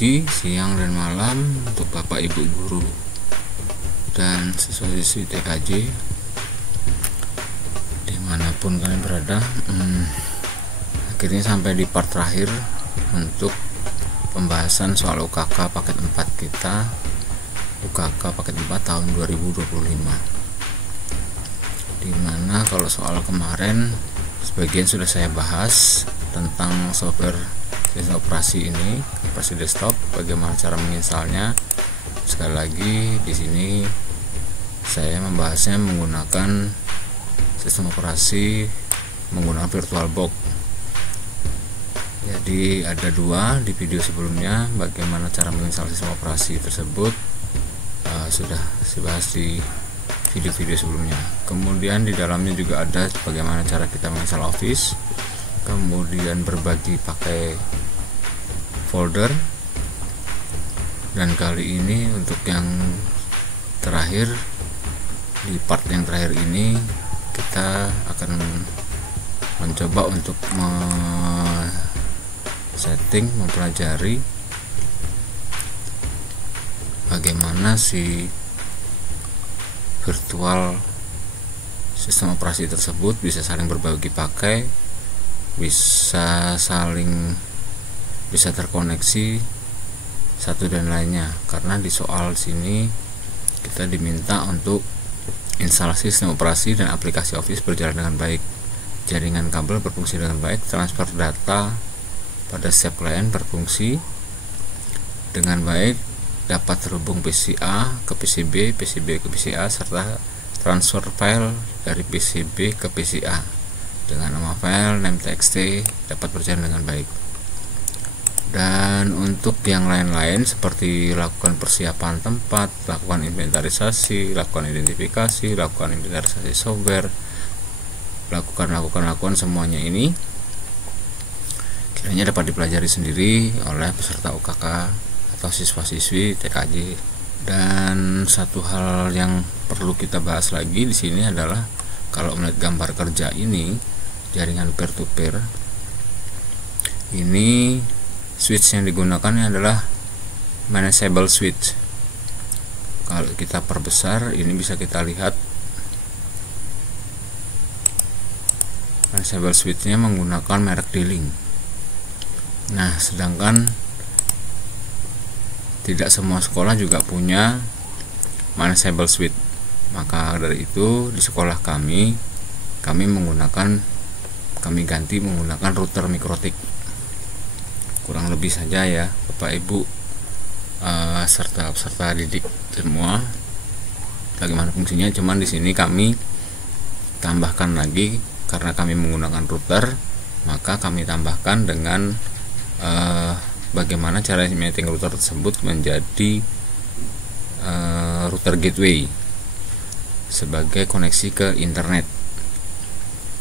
pagi, siang, dan malam untuk Bapak Ibu guru dan siswa-siswi TKJ dimanapun kalian berada. Akhirnya sampai di part terakhir untuk pembahasan soal UKK paket 4 kita, UKK paket 4 tahun 2025, dimana kalau soal kemarin sebagian sudah saya bahas tentang software sistem operasi ini, operasi desktop, bagaimana cara menginstalnya. Sekali lagi di sini saya membahasnya menggunakan sistem operasi menggunakan VirtualBox. Jadi ada dua di video sebelumnya, bagaimana cara menginstal sistem operasi tersebut sudah dibahas di video-video sebelumnya. Kemudian di dalamnya juga ada bagaimana cara kita menginstal Office, kemudian berbagi pakai folder, dan kali ini untuk yang terakhir, di part yang terakhir ini kita akan mencoba untuk mempelajari bagaimana si virtual sistem operasi tersebut bisa saling berbagi pakai, bisa terkoneksi satu dan lainnya. Karena di soal sini kita diminta untuk instalasi sistem operasi dan aplikasi Office berjalan dengan baik, jaringan kabel berfungsi dengan baik, transfer data pada setiap klien berfungsi dengan baik, dapat terhubung PC A ke PC B, PC B ke PC A, serta transfer file dari PC B ke PC A dengan nama file name.txt dapat berjalan dengan baik. Dan untuk yang lain-lain seperti lakukan persiapan tempat, lakukan inventarisasi, lakukan identifikasi, lakukan inventarisasi software, lakukan semuanya ini kiranya dapat dipelajari sendiri oleh peserta UKK atau siswa-siswi TKJ. Dan satu hal yang perlu kita bahas lagi di sini adalah kalau melihat gambar kerja ini, jaringan peer-to-peer ini, switch yang digunakan adalah manageable switch. Kalau kita perbesar ini bisa kita lihat manageable switchnya menggunakan merek D-Link. Nah, sedangkan tidak semua sekolah juga punya manageable switch. Maka dari itu di sekolah kami ganti menggunakan router mikrotik. Kurang lebih saja ya Bapak Ibu serta peserta didik semua bagaimana fungsinya. Cuman di sini kami tambahkan lagi, karena kami menggunakan router, maka kami tambahkan dengan bagaimana cara meeting router tersebut menjadi router gateway sebagai koneksi ke internet.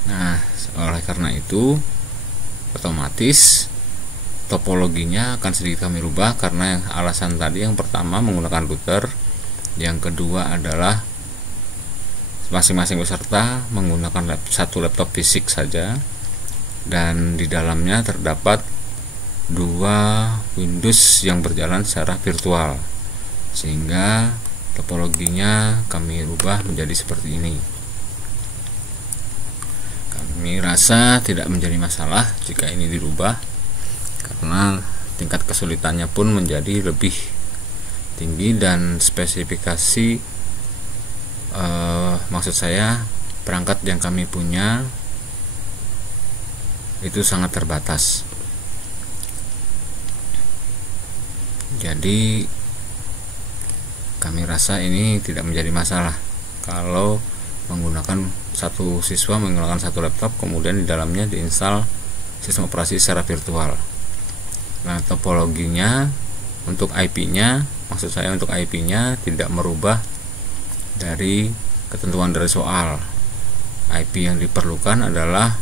Nah, oleh karena itu otomatis topologinya akan sedikit kami rubah, karena alasan tadi yang pertama menggunakan router, yang kedua adalah masing-masing peserta menggunakan satu laptop fisik saja, dan di dalamnya terdapat dua Windows yang berjalan secara virtual, sehingga topologinya kami rubah menjadi seperti ini. Kami rasa tidak menjadi masalah jika ini dirubah, karena tingkat kesulitannya pun menjadi lebih tinggi dan spesifikasi maksud saya perangkat yang kami punya itu sangat terbatas. Jadi kami rasa ini tidak menjadi masalah kalau satu siswa menggunakan satu laptop, kemudian di dalamnya diinstal sistem operasi secara virtual. Nah, topologinya untuk IP-nya, maksud saya untuk IP-nya tidak merubah dari ketentuan dari soal. IP yang diperlukan adalah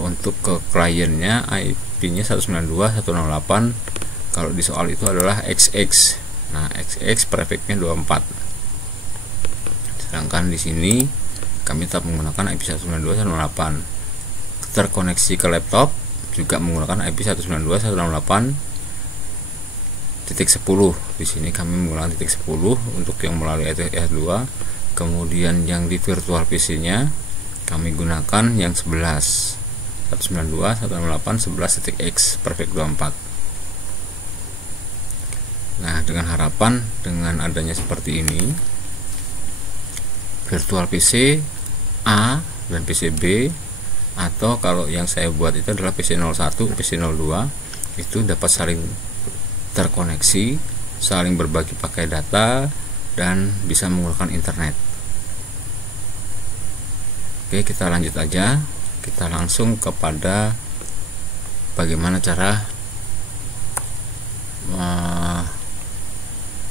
untuk ke kliennya IP-nya 192.168. Kalau di soal itu adalah XX. Nah, XX prefixnya 24. Sedangkan di sini kami tetap menggunakan IP 192.168. Terkoneksi ke laptop juga menggunakan IP 192.168 titik 10. Di sini kami menggunakan titik 10 untuk yang melalui ETH2. Kemudian yang di virtual PC-nya kami gunakan yang 11 192.168.11.x perfect 24. Nah, dengan harapan dengan adanya seperti ini, virtual PC A dan PC B, atau kalau yang saya buat itu adalah PC 01, PC 02, itu dapat saling terkoneksi, saling berbagi pakai data, dan bisa menggunakan internet. Oke, kita lanjut aja. Kita langsung kepada bagaimana cara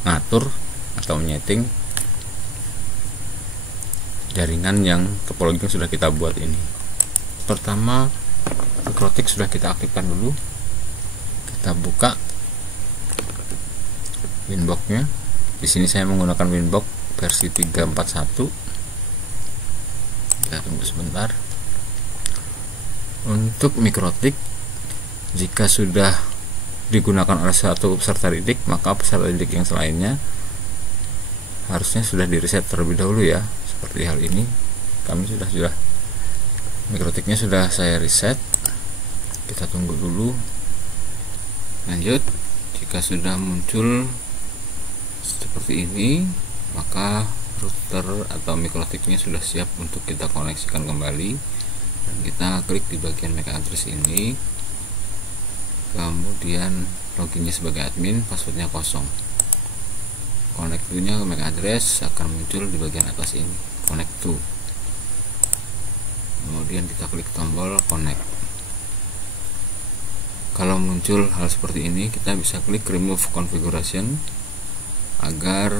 mengatur atau menyeting jaringan yang topologi yang sudah kita buat ini. Pertama, mikrotik sudah kita aktifkan dulu. Kita buka Winbox-nya. Di sini saya menggunakan Winbox versi 341. Kita tunggu sebentar. Untuk mikrotik, jika sudah digunakan oleh satu peserta didik, maka peserta didik yang selainnya harusnya sudah di reset terlebih dahulu ya. Seperti hal ini, kami sudah mikrotiknya sudah saya reset. Kita tunggu dulu. Lanjut, jika sudah muncul seperti ini, maka router atau mikrotiknya sudah siap untuk kita koneksikan kembali. Dan kita klik di bagian MAC address ini, kemudian loginnya sebagai admin, passwordnya kosong. Connect to-nya ke MAC address akan muncul di bagian atas ini, connect to. Kemudian kita klik tombol connect. Kalau muncul hal seperti ini, kita bisa klik remove configuration agar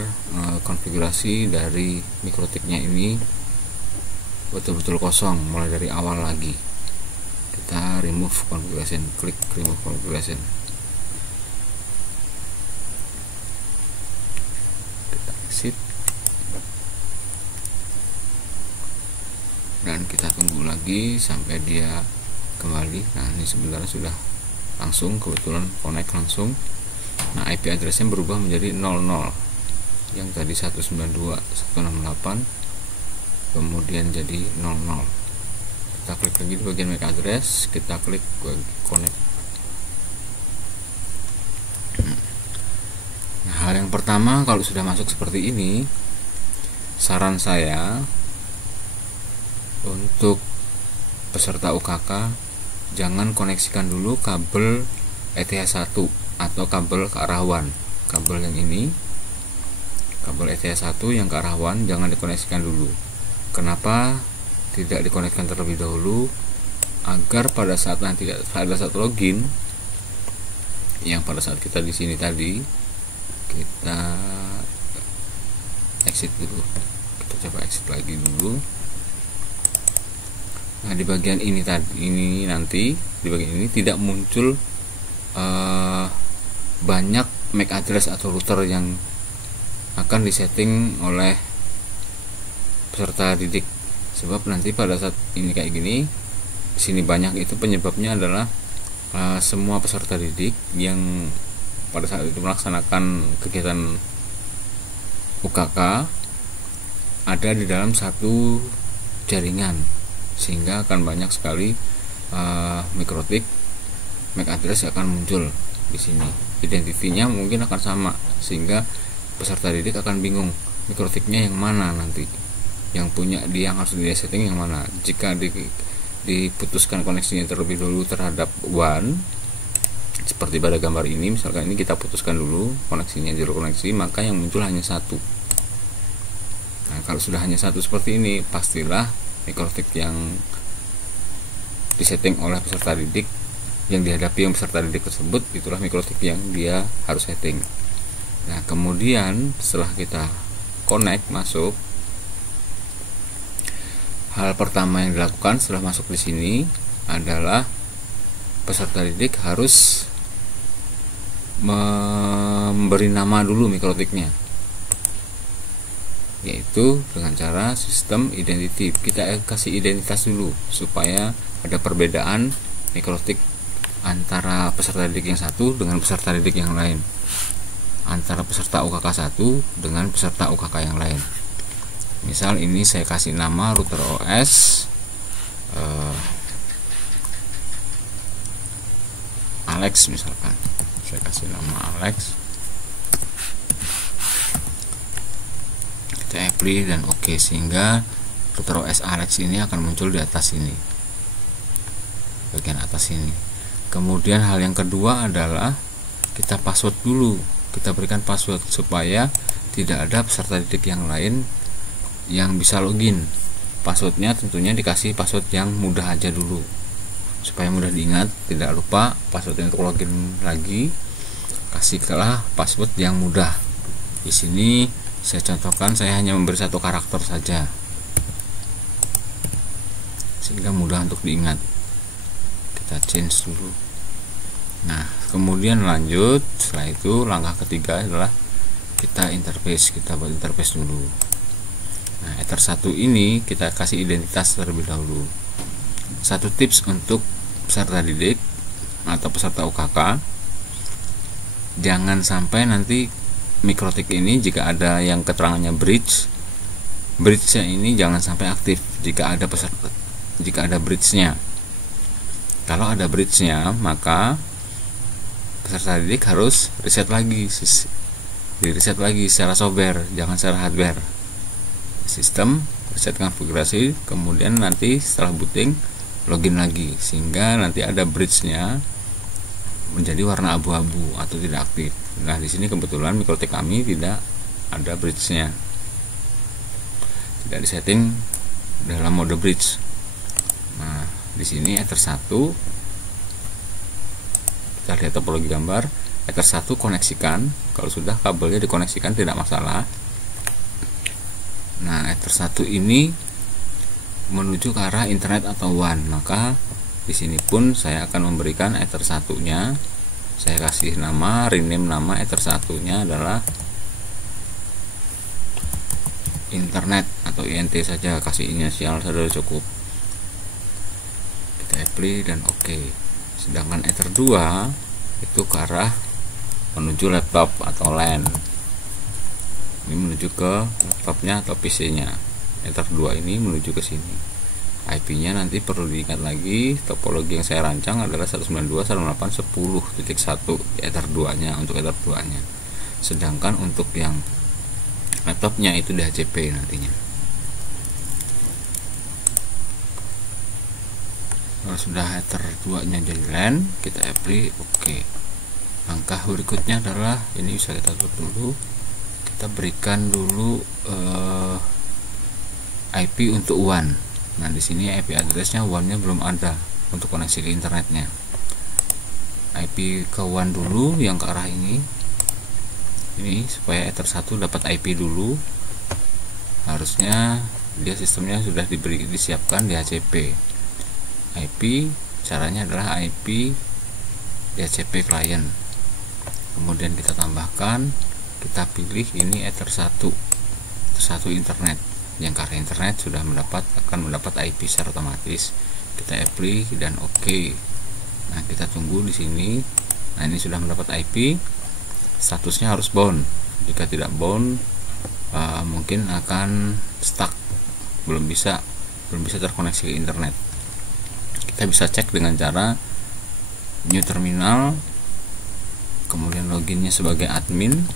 konfigurasi dari mikrotiknya ini betul-betul kosong, mulai dari awal lagi. Kita remove configuration, klik remove configuration. Kita exit dan kita tunggu lagi sampai dia kembali. Nah, ini sebenarnya sudah langsung, kebetulan connect langsung. Nah, IP addressnya berubah menjadi 00, yang tadi 192.168 kemudian jadi 00. Kita klik lagi di bagian MAC address, kita klik connect. Nah, hal yang pertama, kalau sudah masuk seperti ini, saran saya untuk peserta UKK jangan koneksikan dulu kabel ETH1 atau kabel ke arah WAN. Kabel yang ini, kabel ETH1 yang ke arah WAN, jangan dikoneksikan dulu. Kenapa tidak dikoneksikan terlebih dahulu? Agar pada saat nanti pada saat login, yang pada saat kita di sini tadi, kita exit dulu. Kita coba exit lagi dulu. Nah, di bagian ini nanti di bagian ini tidak muncul banyak MAC address atau router yang akan disetting oleh peserta didik. Sebab nanti pada saat ini kayak gini, di sini banyak, itu penyebabnya adalah semua peserta didik yang pada saat itu melaksanakan kegiatan UKK ada di dalam satu jaringan, sehingga akan banyak sekali mikrotik MAC address akan muncul di sini. Identitinya mungkin akan sama, sehingga peserta didik akan bingung mikrotiknya yang mana nanti, yang punya dia, yang harus dia setting yang mana. Jika diputuskan koneksinya terlebih dahulu terhadap WAN, seperti pada gambar ini, misalkan ini kita putuskan dulu koneksinya zero koneksi, maka yang muncul hanya satu. Nah, kalau sudah hanya satu seperti ini, pastilah mikrotik yang disetting oleh peserta didik, yang dihadapi yang peserta didik tersebut, itulah mikrotik yang dia harus setting. Nah, kemudian setelah kita connect masuk, hal pertama yang dilakukan setelah masuk di sini adalah peserta didik harus memberi nama dulu mikrotiknya, yaitu dengan cara sistem identity. Kita kasih identitas dulu supaya ada perbedaan mikrotik antara peserta didik yang satu dengan peserta didik yang lain. antara peserta UKK 1 dengan peserta UKK yang lain. Misal ini saya kasih nama router OS Alex, misalkan saya kasih nama Alex, kita apply dan oke, sehingga router OS Alex ini akan muncul di atas ini, bagian atas ini. Kemudian hal yang kedua adalah kita password dulu, kita berikan password supaya tidak ada peserta didik yang lain yang bisa login. Passwordnya tentunya dikasih password yang mudah aja dulu supaya mudah diingat, tidak lupa passwordnya untuk login lagi. Kasihlah password yang mudah. Di sini saya contohkan, saya hanya memberi satu karakter saja sehingga mudah untuk diingat. Kita change dulu. Nah, kemudian lanjut. Setelah itu langkah ketiga adalah kita interface. Kita buat interface dulu. Nah, Ether 1 ini kita kasih identitas terlebih dahulu. Satu tips untuk peserta didik atau peserta UKK, jangan sampai nanti mikrotik ini jika ada yang keterangannya bridge-nya ini jangan sampai aktif jika ada bridge-nya. Kalau ada bridge-nya, maka peserta didik harus reset lagi secara software, jangan secara hardware. Sistem reset konfigurasi, kemudian nanti setelah booting login lagi, sehingga nanti ada bridge-nya menjadi warna abu-abu atau tidak aktif. Nah, di sini kebetulan mikrotik kami tidak ada bridge-nya, tidak disetting dalam mode bridge. Nah, di sini Ether 1, kita lihat topologi gambar. Ether 1 koneksikan, kalau sudah kabelnya dikoneksikan tidak masalah. Nah, Ether 1 ini menuju ke arah internet atau WAN, maka di sini pun saya akan memberikan Ether 1-nya. Saya kasih nama, rename nama Ether 1-nya adalah internet atau INT saja, kasih inisial saja cukup. Kita apply dan oke. Sedangkan Ether 2 itu ke arah menuju laptop atau LAN. Ini menuju ke laptopnya atau PC-nya. Ether 2 ini menuju ke sini. IP-nya nanti perlu diingat lagi, topologi yang saya rancang adalah 192.168.10.1 Ether 2-nya untuk Ether 2-nya. Sedangkan untuk yang laptopnya itu DHCP nantinya. Kalau sudah Ether 2-nya jadi LAN, kita apply oke. Langkah berikutnya adalah ini bisa kita tutup dulu. Kita berikan dulu IP untuk WAN. Nah, di sini IP addressnya WAN-nya belum ada untuk koneksi ke internetnya. IP ke WAN dulu yang ke arah ini supaya Ether 1 dapat IP dulu. Harusnya dia sistemnya sudah disiapkan di DHCP. IP caranya adalah IP DHCP client. Kemudian kita tambahkan, kita pilih ini Ether 1 internet, yang ke arah internet sudah akan mendapat IP secara otomatis. Kita apply dan oke. Nah, kita tunggu di sini. Nah, ini sudah mendapat IP, statusnya harus bound. Jika tidak bound, mungkin akan stuck, belum bisa terkoneksi ke internet. Kita bisa cek dengan cara new terminal, kemudian loginnya sebagai admin.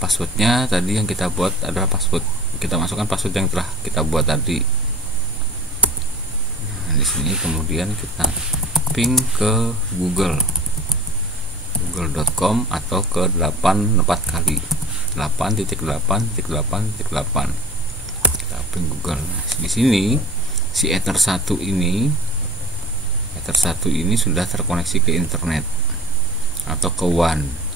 Passwordnya tadi yang kita buat adalah password, kita masukkan password yang telah kita buat tadi. Nah, di sini kemudian kita ping ke google.com atau ke 4 kali 8.8.8.8. Kita ping Google. Nah, di sini si Ether 1 ini sudah terkoneksi ke internet atau ke WAN.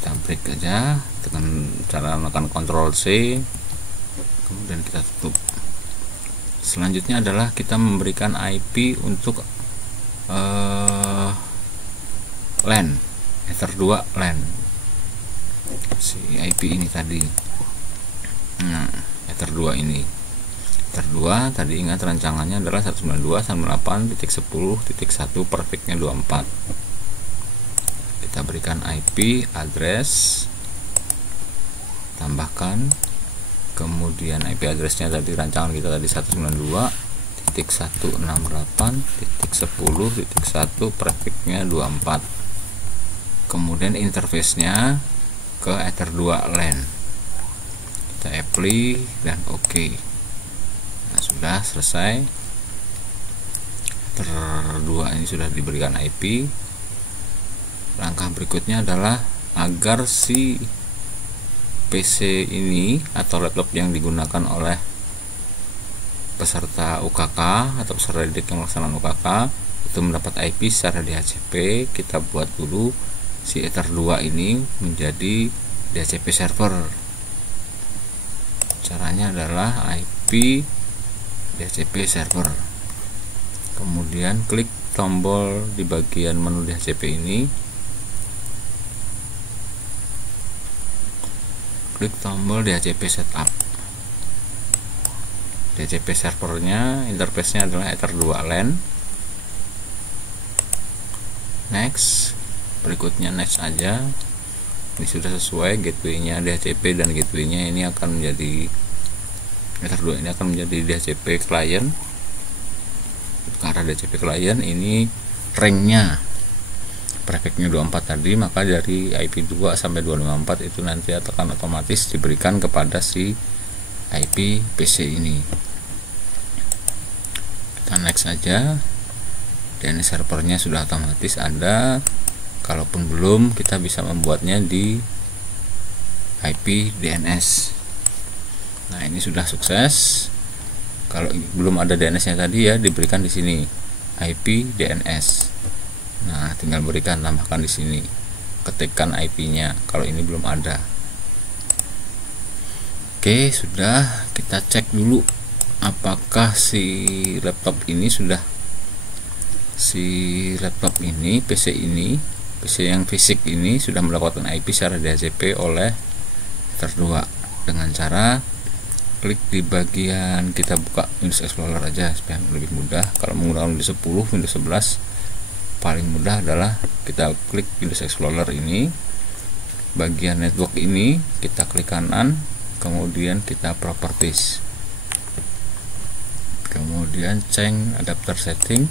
Kita break aja dengan cara menekan Ctrl C, kemudian kita tutup. Selanjutnya adalah kita memberikan IP untuk LAN, Ether 2 LAN, si IP ini tadi. Nah, Ether 2 ini Ether 2 tadi ingat rancangannya adalah 192.168.10.1 perfectnya 24. Kita berikan IP address, tambahkan, kemudian IP addressnya tadi rancangan kita tadi 192.168.10.1 perfectnya 24. Kemudian interface-nya ke Ether 2 LAN, kita apply dan OK. Nah, sudah selesai. Ether 2 ini sudah diberikan IP. Langkah berikutnya adalah agar si PC ini atau laptop yang digunakan oleh peserta UKK atau peserta didik yang melaksanakan UKK itu mendapat IP secara DHCP, kita buat dulu si Ether 2 ini menjadi DHCP server. Caranya adalah IP DHCP server. Kemudian klik tombol di bagian menu DHCP ini, klik tombol DHCP setup. DHCP servernya, interface-nya adalah Ether 2 LAN. Next, berikutnya next aja. Ini sudah sesuai, gateway-nya DHCP dan gateway-nya ini akan menjadi Ether 2 ini akan menjadi DHCP client. Karena DHCP client ini ranknya prefix-nya 24 tadi, maka dari IP 2 sampai 254 itu nanti akan otomatis diberikan kepada si IP PC ini. Kita next aja. DNS servernya sudah otomatis ada. Kalaupun belum, kita bisa membuatnya di IP DNS. Nah, ini sudah sukses. Kalau belum ada DNS-nya tadi ya, diberikan di sini IP DNS. Nah, tinggal berikan, tambahkan di sini, ketikkan IP-nya kalau ini belum ada. Oke, sudah. Kita cek dulu apakah si laptop ini PC yang fisik ini sudah mendapatkan IP secara DHCP oleh Ether 2 dengan cara klik di bagian, kita buka Windows Explorer aja supaya lebih mudah. Kalau menggunakan Windows 10, Windows 11 paling mudah adalah kita klik Windows Explorer ini, bagian network ini kita klik kanan, kemudian kita properties, kemudian change adapter setting.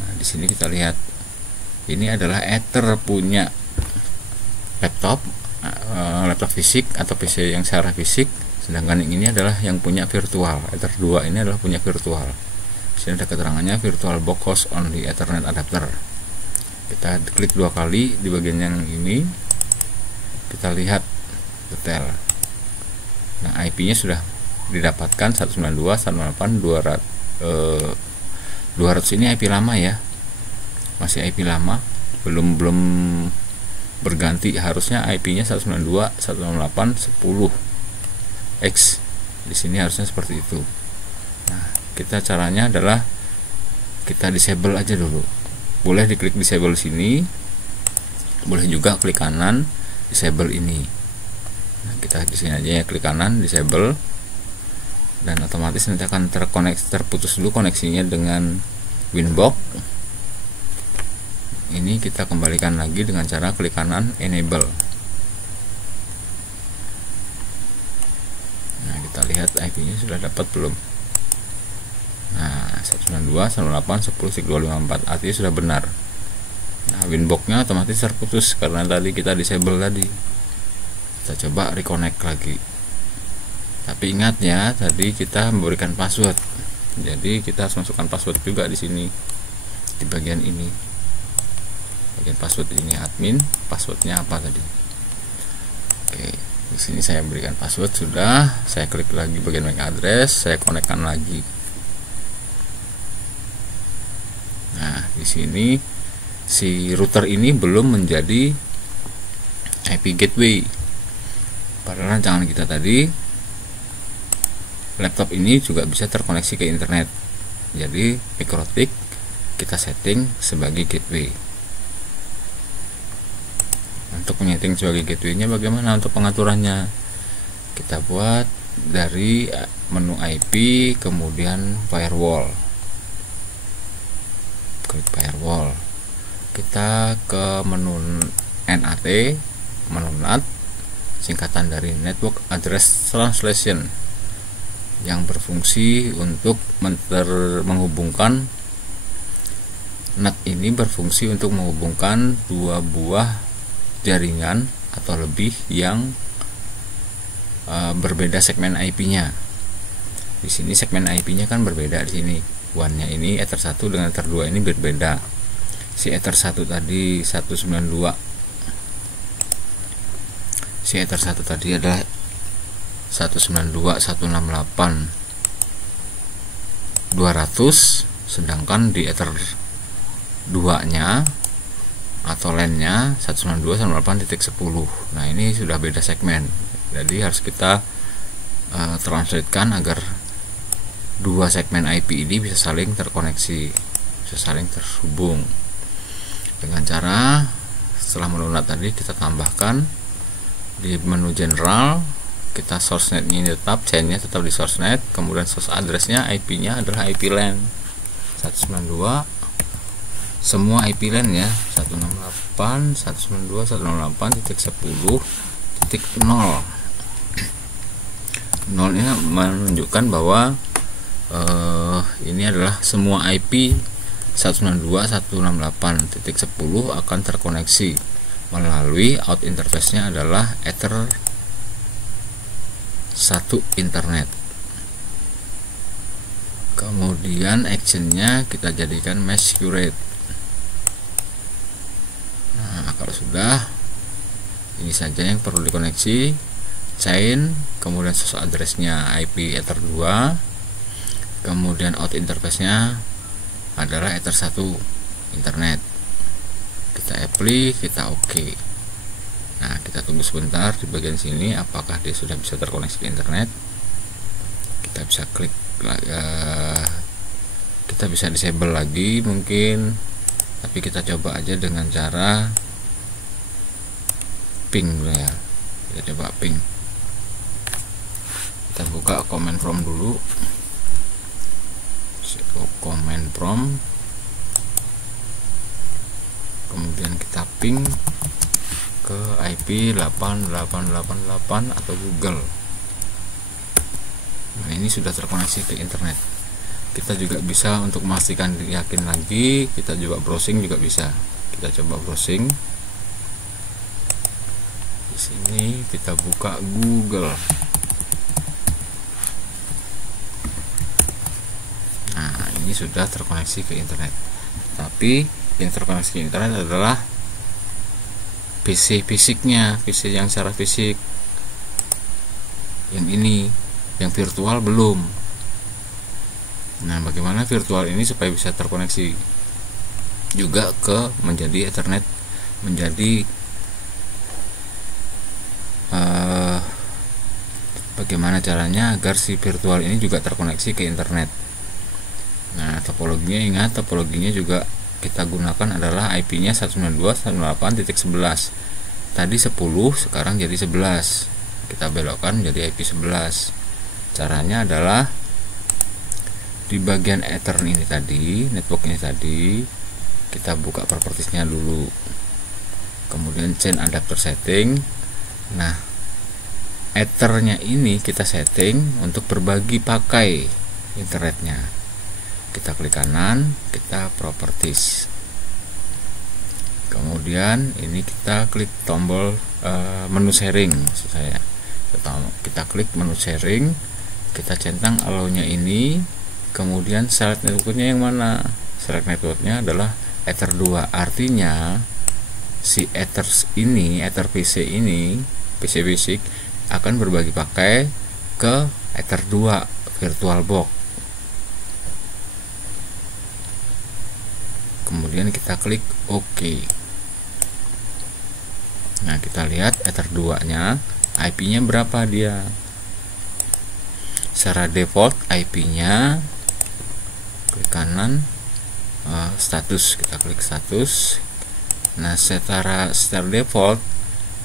Nah, di sini kita lihat ini adalah Ether punya laptop fisik atau PC yang secara fisik, sedangkan yang ini adalah yang punya virtual. Ether 2 ini adalah punya virtual. Di sini ada keterangannya virtual box host on the Ethernet adapter. Kita klik 2 kali di bagian yang ini, kita lihat detail. Nah, IP-nya sudah didapatkan 192.168.200 ini IP lama ya, masih IP lama, belum berganti. Harusnya IP-nya 192.168.10 X. Di sini harusnya seperti itu. Nah, kita caranya adalah kita disable aja dulu. Boleh diklik disable sini, boleh juga klik kanan disable ini. Nah, kita di sini aja ya, klik kanan disable, dan otomatis nanti akan terputus dulu koneksinya dengan Winbox. Ini kita kembalikan lagi dengan cara klik kanan enable. Nah, kita lihat IP-nya sudah dapat belum? Nah, 192.168.10.254 artinya sudah benar. Nah, Winbox-nya otomatis terputus karena tadi kita disable tadi. Kita coba reconnect lagi. Tapi ingat ya, tadi kita memberikan password. Jadi kita harus masukkan password juga di sini, di bagian ini. Bagian password ini admin, passwordnya apa tadi? Oke, di sini saya berikan password sudah. Saya klik lagi bagian MAC address, saya konekkan lagi. Nah, di sini si router ini belum menjadi IP gateway. Pada rancangan kita tadi, laptop ini juga bisa terkoneksi ke internet. Jadi MikroTik kita setting sebagai gateway. Untuk menyeting sebagai gateway-nya bagaimana untuk pengaturannya? Kita buat dari menu IP, kemudian firewall. Klik firewall. Kita ke menu NAT, menu NAT, singkatan dari Network Address Translation, yang berfungsi untuk menghubungkan. NAT ini berfungsi untuk menghubungkan dua buah jaringan atau lebih yang berbeda segmen IP-nya. Di sini segmen IP-nya kan berbeda. Di sini WAN-nya ini Ether 1 dengan Ether 2 ini berbeda. Si Ether 1 tadi 192. Si Ether 1 tadi adalah 192.168.200, sedangkan di Ether 2-nya atau LAN-nya 192.168.10. Nah, ini sudah beda segmen. Jadi harus kita translatekan agar dua segmen IP ini bisa saling terkoneksi, bisa saling terhubung. Dengan cara setelah menu NAT tadi kita tambahkan di menu general, kita source net-nya tetap, chain-nya tetap di source net, kemudian source address-nya IP-nya adalah IP LAN 192, semua IP LAN ya, 192.168.10.0. 0 ini menunjukkan bahwa ini adalah semua IP 192.168.10 akan terkoneksi melalui out interface-nya adalah Ether 1 internet. Kemudian action-nya kita jadikan mesh curate. Nah, kalau sudah, ini saja yang perlu dikoneksi. Chain, kemudian source address-nya IP Ether 2, kemudian out interface-nya adalah Ether 1 internet. Kita apply, kita OK. Nah, kita tunggu sebentar di bagian sini apakah dia sudah bisa terkoneksi ke internet. Kita bisa klik, kita bisa disable lagi mungkin, tapi kita coba aja dengan cara ping ya. Kita coba ping. Kita buka command prompt dulu. Command prompt, kemudian kita ping ke IP 8888 atau Google. Nah, ini sudah terkoneksi ke internet. Kita juga bisa untuk memastikan yakin lagi, kita juga browsing juga bisa. Kita coba browsing. Di sini kita buka Google. Nah, ini sudah terkoneksi ke internet. Tapi yang terkoneksi ke internet adalah PC fisiknya, PC yang secara fisik. Yang ini, yang virtual belum. Nah, bagaimana virtual ini supaya bisa terkoneksi juga ke menjadi Ethernet, menjadi bagaimana caranya agar si virtual ini juga terkoneksi ke internet. Nah, topologinya, ingat topologinya juga kita gunakan adalah IP-nya 192.168.11. Tadi 10, sekarang jadi 11. Kita belokkan menjadi IP 11. Caranya adalah di bagian Ether ini tadi, network ini tadi, kita buka propertiesnya dulu. Kemudian chain adapter setting. Nah, Ethernya ini kita setting untuk berbagi pakai internetnya. Kita klik kanan, kita properties, kemudian ini kita klik tombol menu sharing. Maksud saya kita klik menu sharing, kita centang allow-nya ini, kemudian select networknya yang mana. Select networknya adalah Ether 2. Artinya si Ether ini, Ether PC ini, PC basic akan berbagi pakai ke Ether 2 virtual box. Kemudian kita klik OK. Nah, kita lihat Ether 2 nya IP-nya berapa dia. Secara default IP-nya, klik kanan, status, kita klik status. Nah, secara default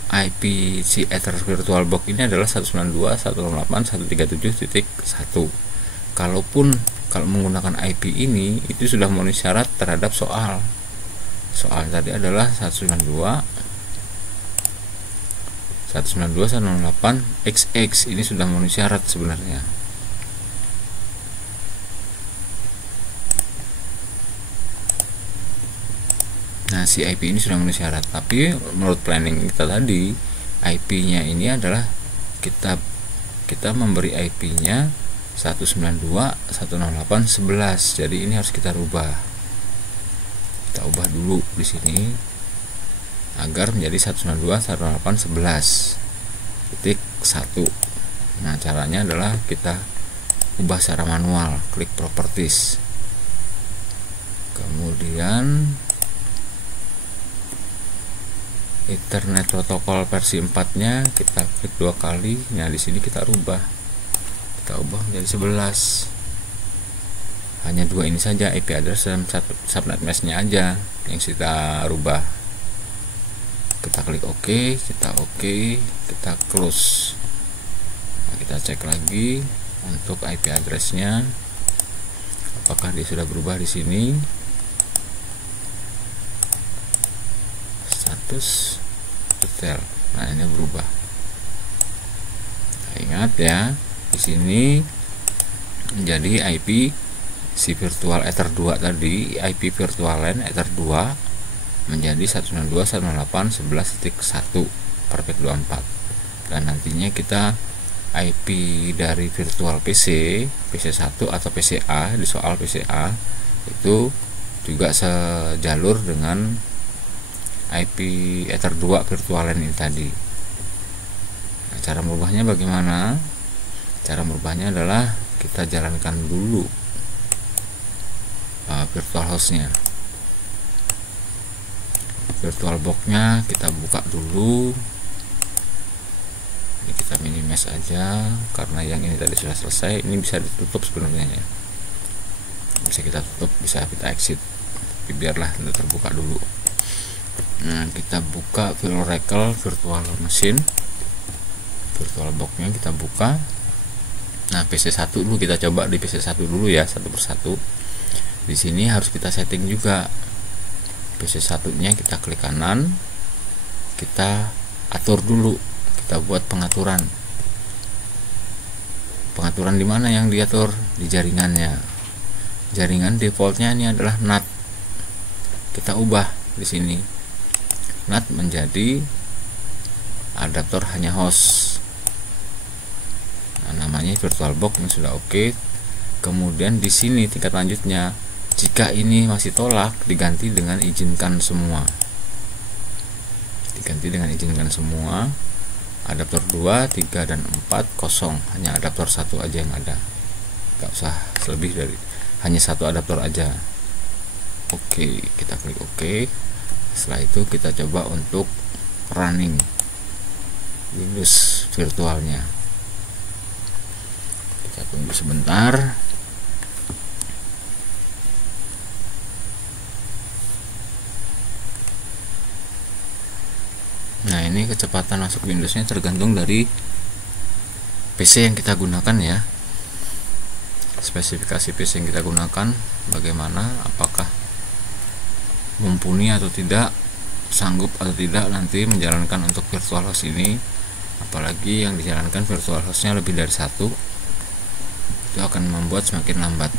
IP si Ether VirtualBox ini adalah 192.168.137.1. Kalau menggunakan IP ini itu sudah memenuhi syarat terhadap soal tadi adalah 192.168.xx, ini sudah memenuhi syarat sebenarnya. Nah, si IP ini sudah memenuhi syarat, tapi menurut planning kita tadi, IP-nya ini adalah kita memberi IP-nya 192.168.11. Jadi ini harus kita rubah. Kita ubah dulu di sini agar menjadi 192.168.11.1. Nah, caranya adalah kita ubah secara manual, klik properties. Kemudian Ethernet protokol versi 4-nya kita klik 2 kali. Nah, di sini kita ubah menjadi 11. Hanya 2 ini saja IP address dan subnet mesh-nya aja yang kita rubah. Kita klik OK, kita close. Nah, kita cek lagi untuk IP address-nya apakah dia sudah berubah di sini. Detail. Nah, ini berubah. Nah, ingat ya, di sini menjadi IP si virtual Ether 2 tadi, IP virtual LAN Ether 2 menjadi 192.168.11.1 perfect 24. Dan nantinya kita IP dari virtual PC 1 atau PCA di soal PCA itu juga sejalur dengan IP Ether 2 virtual LAN ini tadi. Nah, cara merubahnya bagaimana? Cara merubahnya adalah kita jalankan dulu virtual host-nya. Virtual box-nya kita buka dulu. Ini kita minimize aja karena yang ini tadi sudah selesai. Ini bisa ditutup sebenarnya ya. Bisa kita tutup, bisa kita exit. Tapi biarlah terbuka dulu. Nah, kita buka Oracle Virtual Machine, virtual box-nya kita buka. Nah, PC1 dulu kita coba di PC1 dulu ya, satu persatu. Di sini harus kita setting juga. PC1-nya kita klik kanan, kita atur dulu, kita buat pengaturan. Pengaturan di mana yang diatur? Di jaringannya. Jaringan defaultnya ini adalah NAT. Kita ubah di sini. NAT menjadi adaptor hanya host. Nah, namanya VirtualBox ini sudah oke. Kemudian di sini tingkat lanjutnya, jika ini masih tolak, diganti dengan izinkan semua. Diganti dengan izinkan semua. Adaptor 2, 3 dan 4 kosong, hanya adaptor 1 aja yang ada. Gak usah lebih dari hanya 1 adaptor aja. Oke, kita klik oke. Setelah itu kita coba untuk running Windows virtualnya. Kita tunggu sebentar. Nah, ini kecepatan masuk Windowsnya tergantung dari PC yang kita gunakan ya. Spesifikasi PC yang kita gunakan bagaimana, apakah mumpuni atau tidak, sanggup atau tidak nanti menjalankan untuk virtual host ini. Apalagi yang dijalankan virtual hostnya lebih dari 1, itu akan membuat semakin lambat.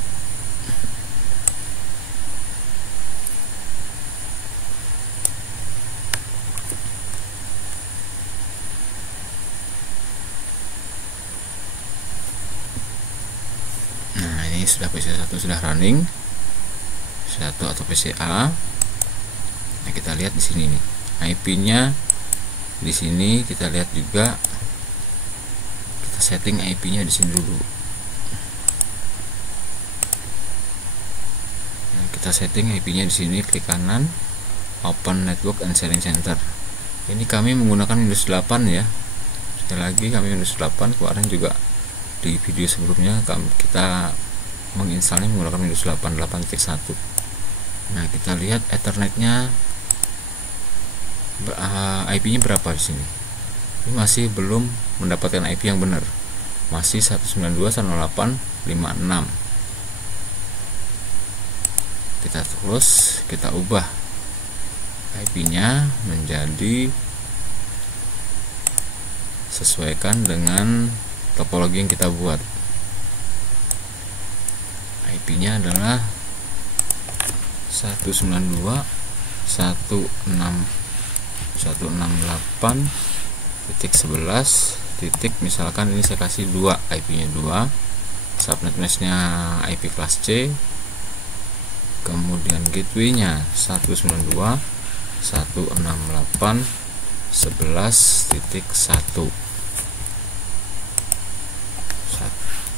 Nah, ini sudah PC1 sudah running, PC1 atau PCA. Nah, kita lihat di sini nih, IP-nya di sini kita lihat juga. Kita setting IP-nya di sini dulu. Nah, kita setting IP-nya di sini, klik kanan, Open Network and Sharing Center. Ini kami menggunakan Windows 8 ya. Sekali lagi kami Windows 8, kemarin juga di video sebelumnya kita menginstalnya menggunakan Windows 8 8.1. Nah, kita lihat Ethernetnya IP-nya berapa di sini? Ini masih belum mendapatkan IP yang benar, masih 192.168.56. Kita terus kita ubah IP-nya menjadi sesuaikan dengan topologi yang kita buat. IP-nya adalah 192.168.11. Misalkan ini saya kasih 2, IP-nya 2, subnet mesh-nya IP kelas C, kemudian gateway-nya 192.168.11.1.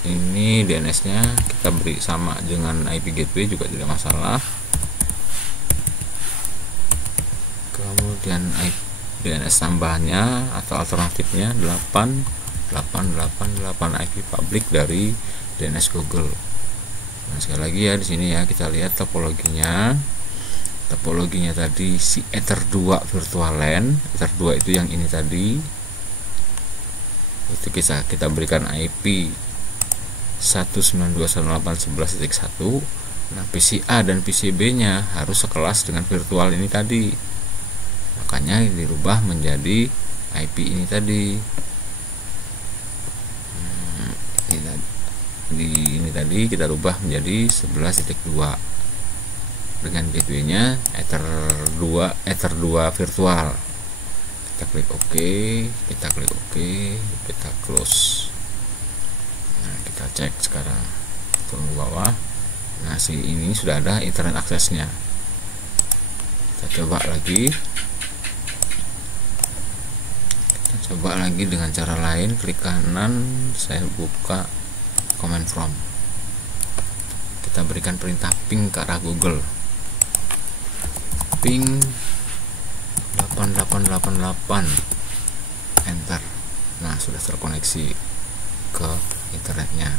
Ini DNS-nya kita beri sama dengan IP gateway juga tidak masalah. Kemudian DNS tambahannya atau alternatifnya 8888 IP public dari DNS Google. Nah, sekali lagi ya di sini ya kita lihat topologinya. Topologinya tadi si Ether 2 virtual LAN. Ether 2 itu yang ini tadi. Itu kita berikan IP 192.168.11.1. Nah, PCA dan PCB-nya harus sekelas dengan virtual ini tadi. Makanya dirubah menjadi IP ini tadi. Ini tadi kita rubah menjadi 11.2 dengan gateway-nya Ether 2 virtual. Kita klik OK, kita klik OK, kita close. Nah, kita cek sekarang turun ke bawah. Nah, ini sudah ada internet aksesnya. Kita coba lagi. Coba lagi dengan cara lain, klik kanan, saya buka command from. Kita berikan perintah ping ke arah Google. Ping 8888, enter. Nah, sudah terkoneksi ke internetnya.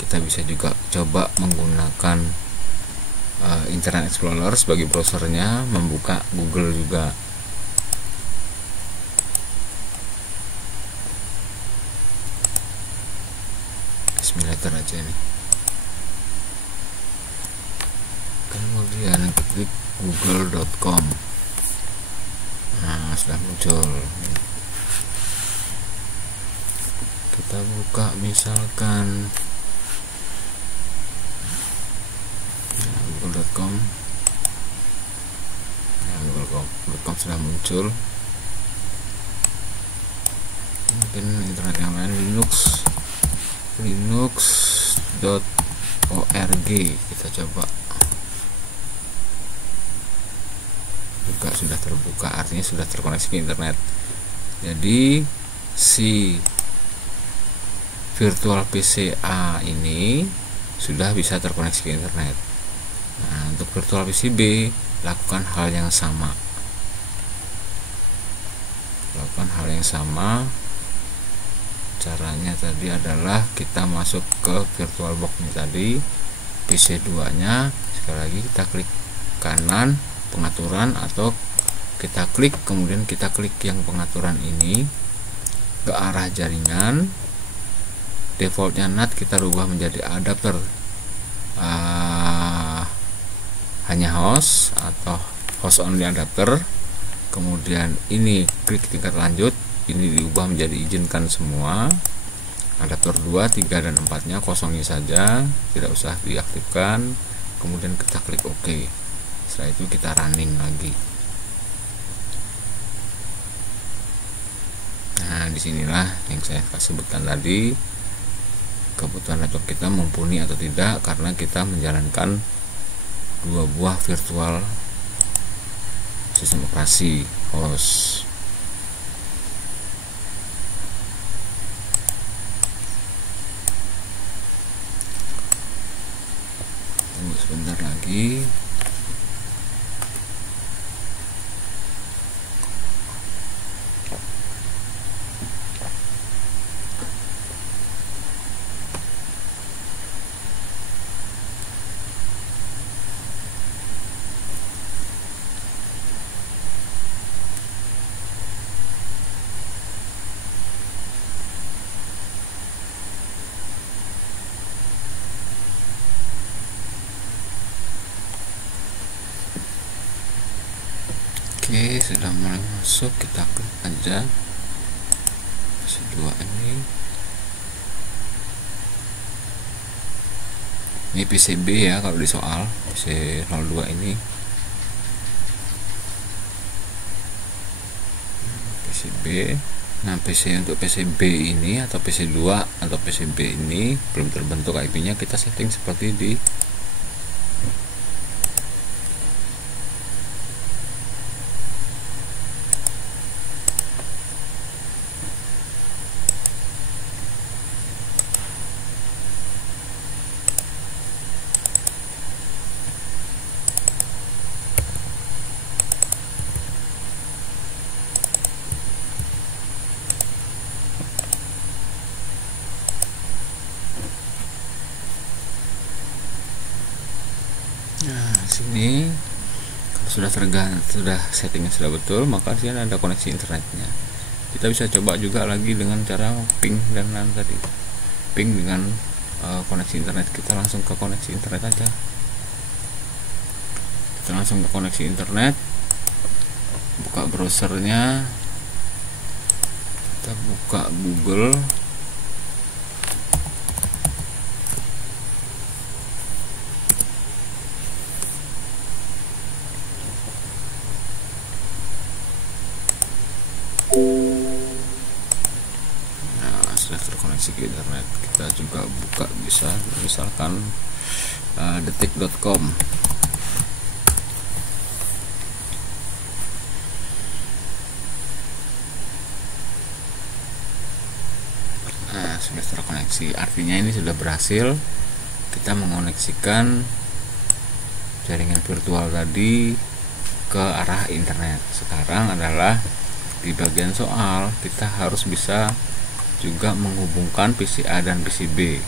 Kita bisa juga coba menggunakan Internet Explorer sebagai browsernya, membuka Google juga. Simulator aja nih. Kemudian klik google.com. Nah, sudah muncul. Kita buka misalkan google.com. Nah, google.com sudah muncul. Mungkin internet yang lain, linux.org, kita coba. Buka, sudah terbuka, artinya sudah terkoneksi ke internet. Jadi si virtual PCA ini sudah bisa terkoneksi ke internet. Nah, untuk virtual PCB lakukan hal yang sama. Caranya tadi adalah kita masuk ke VirtualBox ini tadi, PC2 nya. Sekali lagi kita klik kanan pengaturan, atau kita klik kemudian kita klik yang pengaturan ini ke arah jaringan. Defaultnya NAT kita rubah menjadi adapter hanya host atau host only adapter. Kemudian ini klik tingkat lanjut, ini diubah menjadi izinkan semua. Adapter 2, 3, dan 4 nya kosongin saja, tidak usah diaktifkan. Kemudian kita klik OK. Setelah itu kita running lagi. Nah, disinilah yang saya sebutkan tadi, kebutuhan laptop kita mumpuni atau tidak, karena kita menjalankan 2 buah virtual sistem operasi host. Tunggu sebentar lagi. sudah mulai masuk, kita klik aja PC2 ini PCB ya kalau di soal PC02 ini PCB. Nah untuk PCB ini atau PC2 atau PCB ini belum terbentuk IP nya, kita setting seperti di sini. Kalau sudah settingnya sudah betul, maka di sini ada koneksi internetnya. Kita bisa coba juga lagi dengan cara ping dan tadi ping dengan koneksi internet. Kita langsung ke koneksi internet aja. Kita langsung ke koneksi internet, buka browsernya, kita buka Google. Nah, sudah terkoneksi ke internet. Kita juga buka, bisa misalkan detik.com. Nah, sudah terkoneksi, artinya ini sudah berhasil. Kita mengoneksikan jaringan virtual tadi ke arah internet. Sekarang adalah di bagian soal, kita harus bisa juga menghubungkan PCA dan PCB.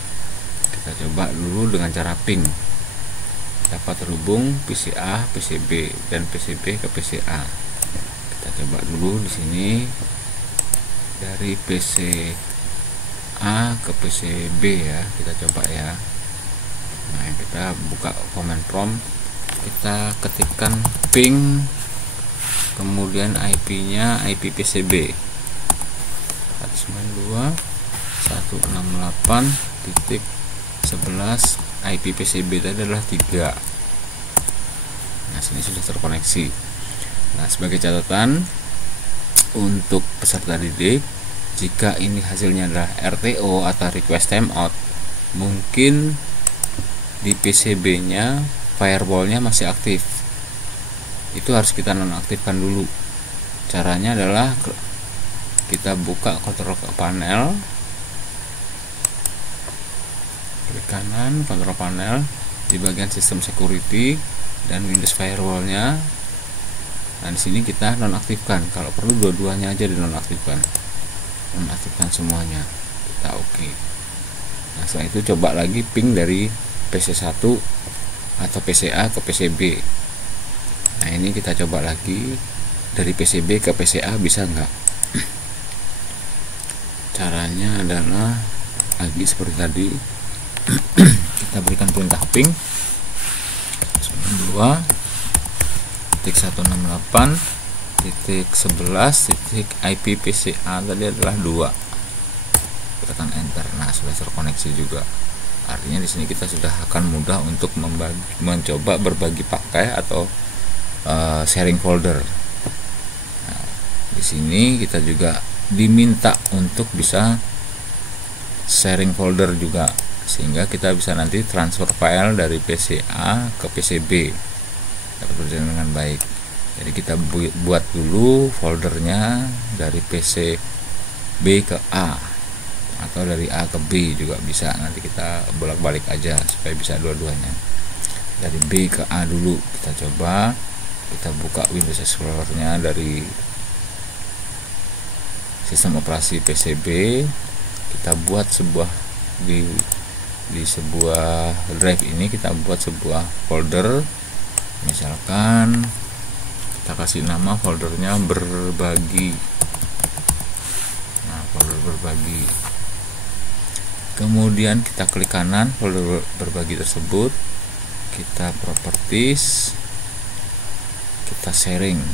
Kita coba dulu dengan cara ping. Dapat terhubung PCA, PCB dan PCB ke PCA. Kita coba dulu di sini dari PCA ke PCB ya. Kita coba ya. Nah, kita buka command prompt, kita ketikkan ping, kemudian IP nya IP PCB 192.168.11. IP PCB tadi adalah 3. Nah, sini sudah terkoneksi. Nah, sebagai catatan untuk peserta didik, jika ini hasilnya adalah RTO atau request timeout, mungkin di PCB nya firewall nya masih aktif. Itu harus kita nonaktifkan dulu. Caranya adalah kita buka control panel, klik kanan control panel, di bagian sistem security dan Windows firewall-nya. Nah, di sini kita nonaktifkan. Kalau perlu dua-duanya aja dinonaktifkan. Nonaktifkan semuanya. Kita oke. Nah, setelah itu coba lagi ping dari PC1 atau PCA ke PCB. Nah, ini kita coba lagi dari PCB ke PCA, bisa enggak? Caranya adalah lagi seperti tadi. Kita berikan perintah ping 92.168.11. IP PCA tadi adalah 2. Tekan enter. Nah, sudah terkoneksi juga. Artinya di sini kita sudah akan mudah untuk mencoba berbagi pakai atau sharing folder. Nah, di sini kita juga diminta untuk bisa sharing folder juga, sehingga kita bisa nanti transfer file dari PCA ke PCB dapat berjalan dengan baik. Jadi kita buat dulu foldernya dari PCB ke A atau dari A ke B juga bisa. Nanti kita bolak-balik aja supaya bisa dua-duanya. Dari B ke A dulu kita coba. Kita buka Windows Explorer-nya dari sistem operasi PCB. Kita buat sebuah di sebuah drive ini kita buat sebuah folder. Misalkan kita kasih nama foldernya berbagi. Nah, folder berbagi. Kemudian kita klik kanan folder berbagi tersebut. Kita properties, kita sharing.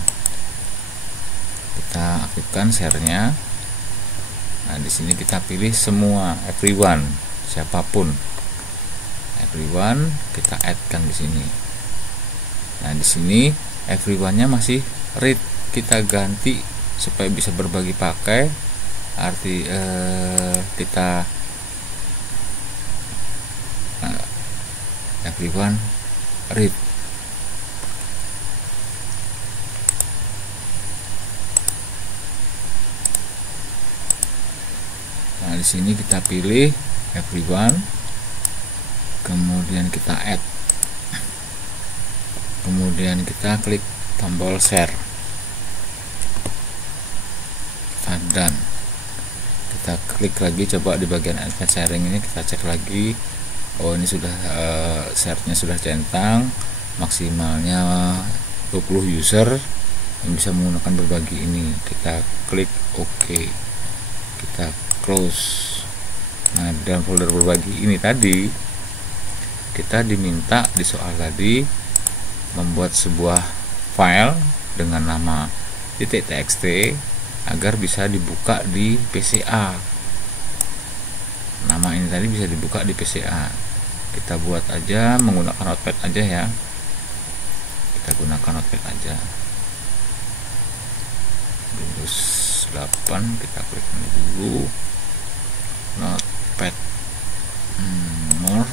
kita aktifkan share-nya. Nah, di sini kita pilih semua, everyone, siapapun, everyone, kita add-kan di sini. Nah, di sini everyone-nya masih read, kita ganti supaya bisa berbagi pakai. Arti kita everyone read. Nah, di sini kita pilih everyone, kemudian kita add, kemudian kita klik tombol share, dan kita klik lagi, coba di bagian advanced sharing ini kita cek lagi. Oh, ini sudah share-nya sudah centang, maksimalnya 20 user yang bisa menggunakan berbagi ini. Kita klik OK, kita close. Nah, dalam folder berbagi ini tadi kita diminta di soal tadi membuat sebuah file dengan nama .txt agar bisa dibuka di PCA. Nama ini tadi bisa dibuka di PCA. Kita buat aja menggunakan notepad aja ya. Kita gunakan notepad aja. Windows 8 kita klik ini dulu. Notepad more.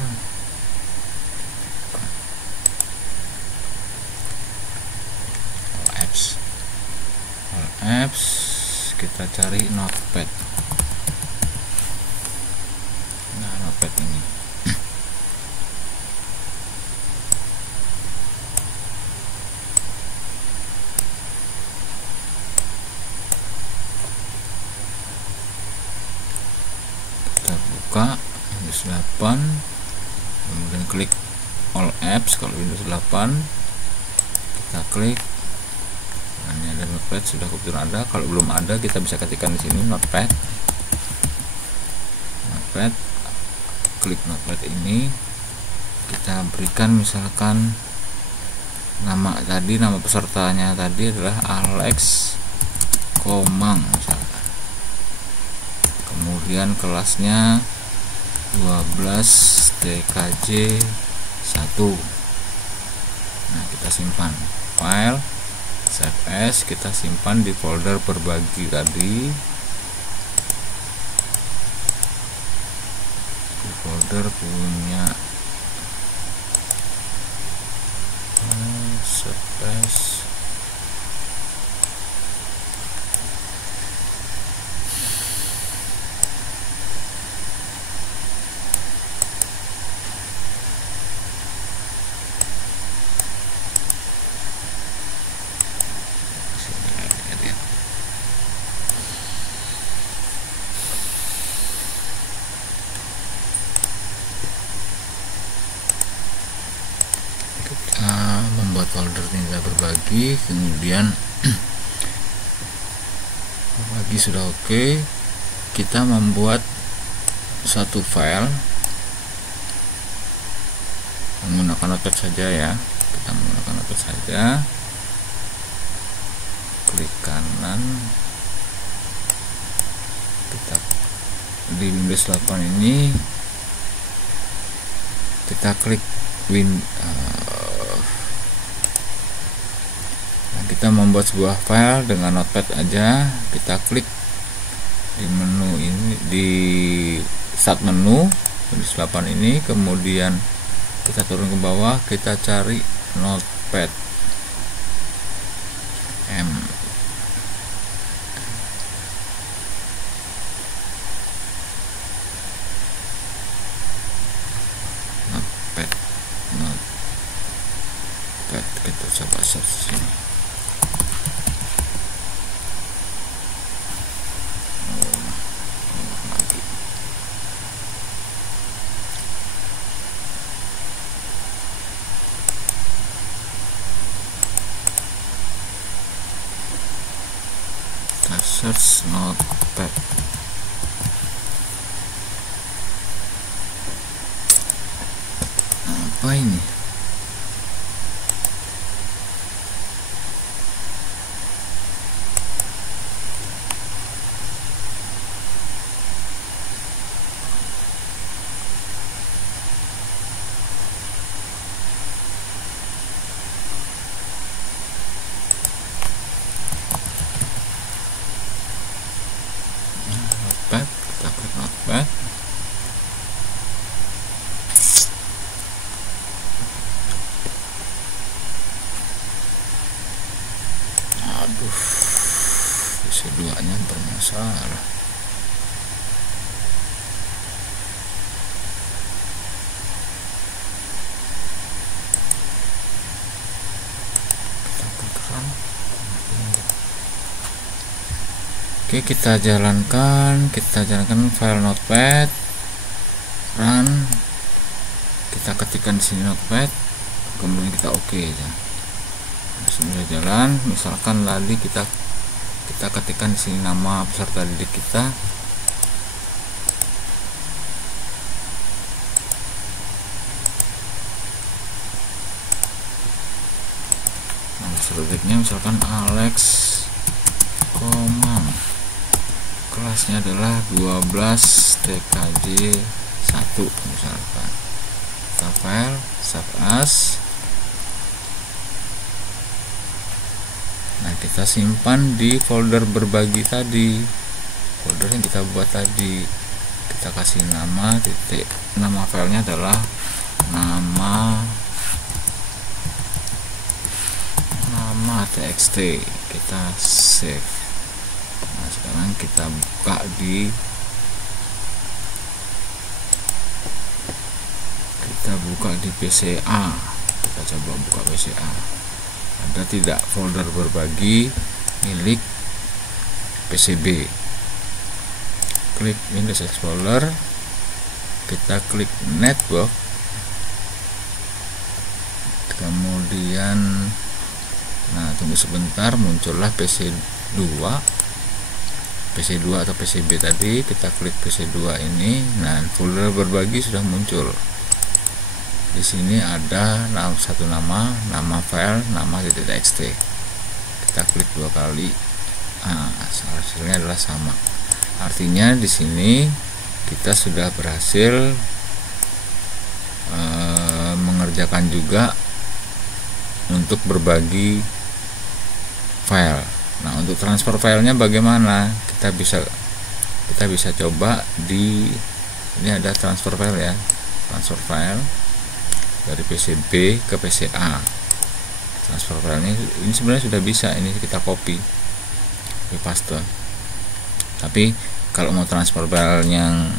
All apps. Kita cari notepad. Nah, notepad ini. Kita buka Windows 8, kemudian klik all apps kalau Windows 8. Kita klik. Ini ada notepad, sudah kebetulan ada. Kalau belum ada, kita bisa ketikkan di sini notepad. Klik notepad ini, kita berikan misalkan nama tadi, nama pesertanya tadi adalah Alex Komang misalkan. Kemudian kelasnya 12 TKJ 1. Nah, kita simpan file, save as, kita simpan di folder berbagi tadi, di folder punya save as. Membuat folder tinta berbagi, kemudian berbagi sudah oke. Kita membuat satu file menggunakan notepad saja ya. Kita menggunakan notepad saja. Klik kanan. Kita di Windows 8 ini kita klik kita membuat sebuah file dengan notepad aja. Kita klik di menu ini, di start menu Windows 8 ini, kemudian kita turun ke bawah, kita cari notepad M. Notepad kita coba search sini. Search notepad. Apa ini? sebentar. Oke, kita jalankan file notepad, run, kita ketikkan di sini notepad, kemudian kita oke ya. Sudah jalan. Misalkan tadi kita ketikkan di sini nama peserta didik kita. Nama peserta didiknya misalkan Alex Komang. Kelasnya adalah 12 TKJ 1 misalkan. Kita file save as. Nah, kita simpan di folder berbagi tadi, folder yang kita buat tadi. Kita kasih nama titik, nama filenya adalah nama txt. Kita save. Nah, sekarang kita buka di PCA. Kita coba buka PCA. Ada tidak folder berbagi milik PCB? Klik Windows Explorer, kita klik network, kemudian tunggu sebentar, muncullah PC2 atau PCB tadi. Kita klik PC2 ini. Nah, folder berbagi sudah muncul. Di sini ada satu nama file, nama .txt. Kita klik 2 kali. Hasilnya adalah sama. Artinya di sini kita sudah berhasil mengerjakan juga untuk berbagi file. Nah, untuk transfer filenya bagaimana? Kita bisa coba di ini ada transfer file ya. Transfer file dari PCB ke PCA. Transfer filenya ini sebenarnya sudah bisa, ini kita copy paste. Tapi kalau mau transfer file yang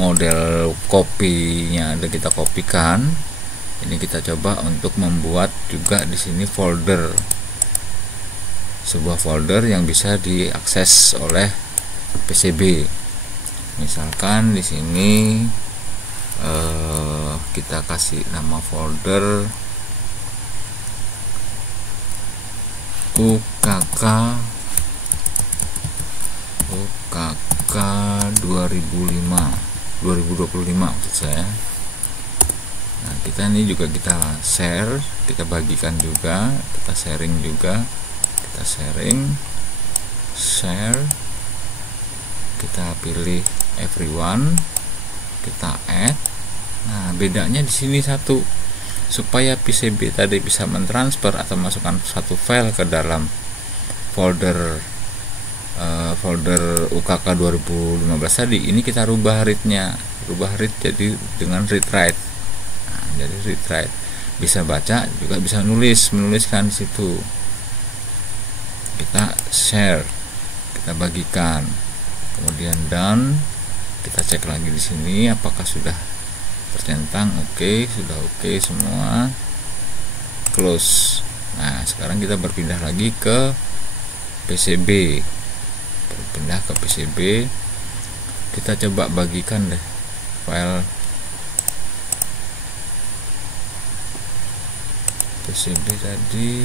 model kopinya ada, kita kopikan. Ini kita coba untuk membuat juga di sini folder, sebuah folder yang bisa diakses oleh PCB. Misalkan di sini kita kasih nama folder UKK 2025 maksud saya. Nah, kita ini juga kita share, kita bagikan juga, kita sharing juga, share, kita pilih everyone, kita add. Nah, bedanya di sini satu, supaya PCB tadi bisa mentransfer atau masukkan satu file ke dalam folder UKK 2015 tadi, ini kita rubah read jadi dengan read write. Nah, jadi read write bisa baca juga bisa menuliskan di situ. Kita share, kita bagikan, kemudian done. Kita cek lagi di sini apakah sudah tercentang. Oke, sudah oke semua. Close. Nah, sekarang kita berpindah lagi ke PCB. Kita coba bagikan deh file PCB tadi.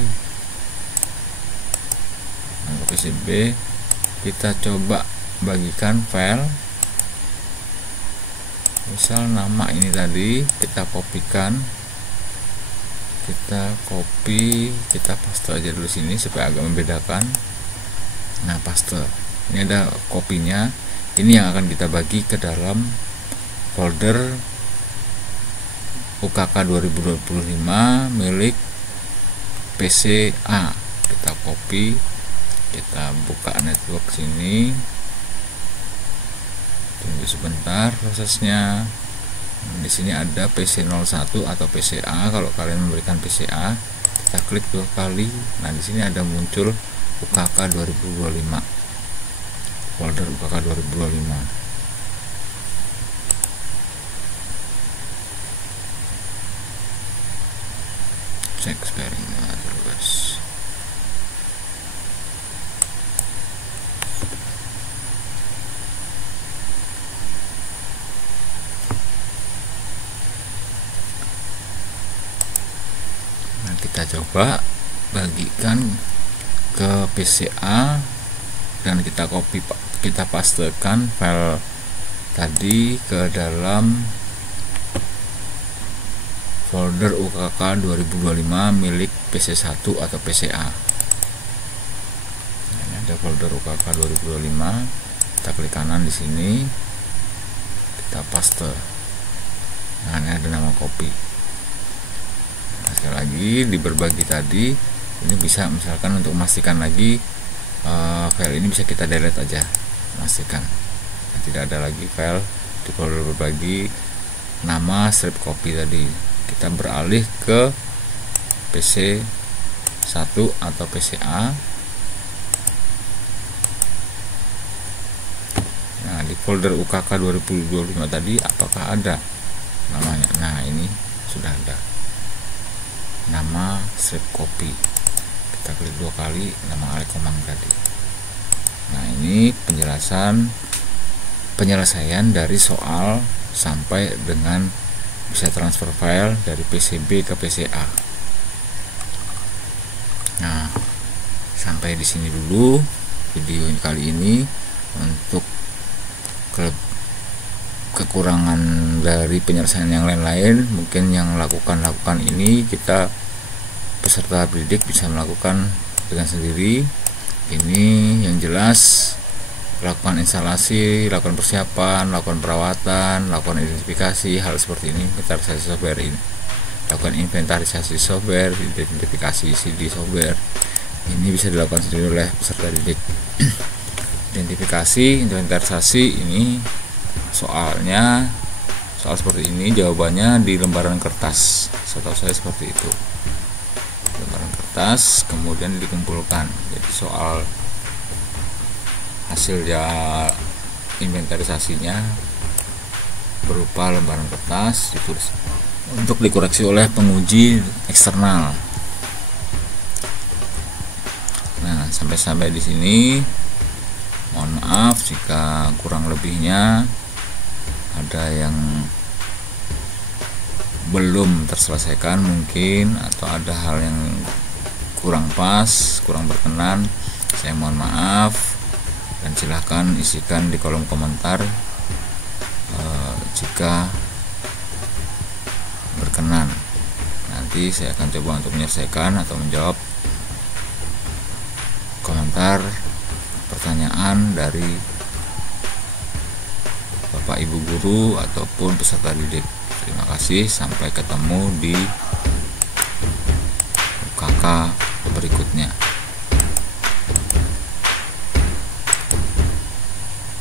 Nah, ke PCB kita coba bagikan file, misal nama ini tadi kita kopikan, kita paste aja dulu sini supaya agak membedakan. Nah, paste, ini ada kopinya, ini yang akan kita bagi ke dalam folder UKK 2025 milik PCA. Kita copy, kita buka network sini, tunggu sebentar prosesnya. Di sini ada PC01 atau PCA. Kalau kalian memberikan PCA, kita klik 2 kali. Nah, di sini ada muncul UKK 2025. folder UKK 2025. Cek sparing terus. Nah, kita coba bagikan ke PCA dan kita kita pastekan file tadi ke dalam folder UKK 2025 milik PC1 atau PCA. Nah, ini ada folder UKK 2025. Kita klik kanan di sini, kita paste. Nah, ini ada nama copy. Nah, sekali lagi di berbagi tadi, ini bisa misalkan untuk memastikan lagi file ini bisa kita delete aja, memastikan tidak ada lagi file di folder berbagi nama strip copy tadi. Kita beralih ke PC1 atau PCA. Nah, di folder UKK 2025 tadi apakah ada namanya? Nah, ini sudah ada nama strip copy. Kita klik 2 kali nama Alekomang tadi. Nah, ini penyelesaian dari soal sampai dengan bisa transfer file dari PCB ke PCA. Nah, sampai di sini dulu video kali ini. Untuk kekurangan dari penyelesaian yang lain-lain, mungkin yang lakukan ini kita peserta didik bisa melakukan dengan sendiri. Ini yang jelas, lakukan instalasi, lakukan persiapan, lakukan perawatan, lakukan identifikasi, hal seperti ini, inventarisasi software ini, lakukan inventarisasi software, identifikasi CD software, ini bisa dilakukan sendiri oleh peserta didik. Identifikasi, inventarisasi ini soal seperti ini, jawabannya di lembaran kertas, setahu saya seperti itu, lembaran kertas kemudian dikumpulkan. Jadi soal hasil inventarisasinya berupa lembaran kertas ditulis untuk dikoreksi oleh penguji eksternal. Nah, sampai di sini mohon maaf jika kurang lebihnya ada yang belum terselesaikan mungkin, atau ada hal yang kurang pas, kurang berkenan, saya mohon maaf. Dan silahkan isikan di kolom komentar jika berkenan. Nanti saya akan coba untuk menyelesaikan atau menjawab komentar pertanyaan dari Bapak Ibu guru ataupun peserta didik. Terima kasih, sampai ketemu di UKK berikutnya.